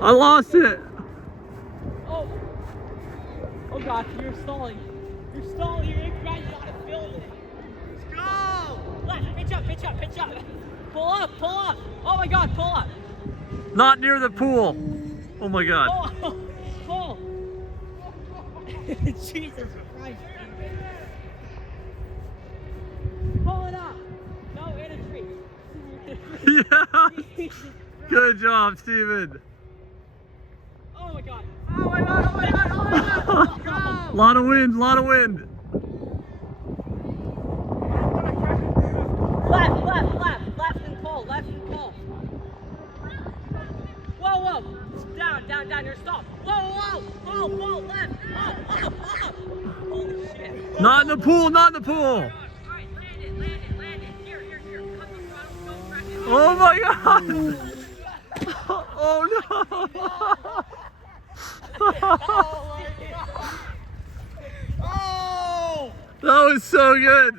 I lost it. Oh. Oh gosh, you're stalling. You're stalling. You're incorrect. You gotta film it. Let's go. Left. Pitch up. Pitch up. Pitch up. Pull up. Pull up. Oh my God. Pull up. Not near the pool. Oh my God. Pull. Pull. Jesus Christ. Pull it up. No, in a tree. Yeah. Good job, Steven. Oh my God. Oh my God. Oh my God. Oh my God. Let's go. Lot of wind, lot of wind. Left, left, left, left and pull, left and pull. Whoa, whoa, down, down, down, you're stopped. Whoa, whoa, pull, pull, left, up, up, up. Holy shit. Not in the pool, not in the pool. Alright, land it, land it, land it. Here, here, here, cut the throttle, go crack it. Oh my God. Oh no. Oh my God. Oh! That was so good.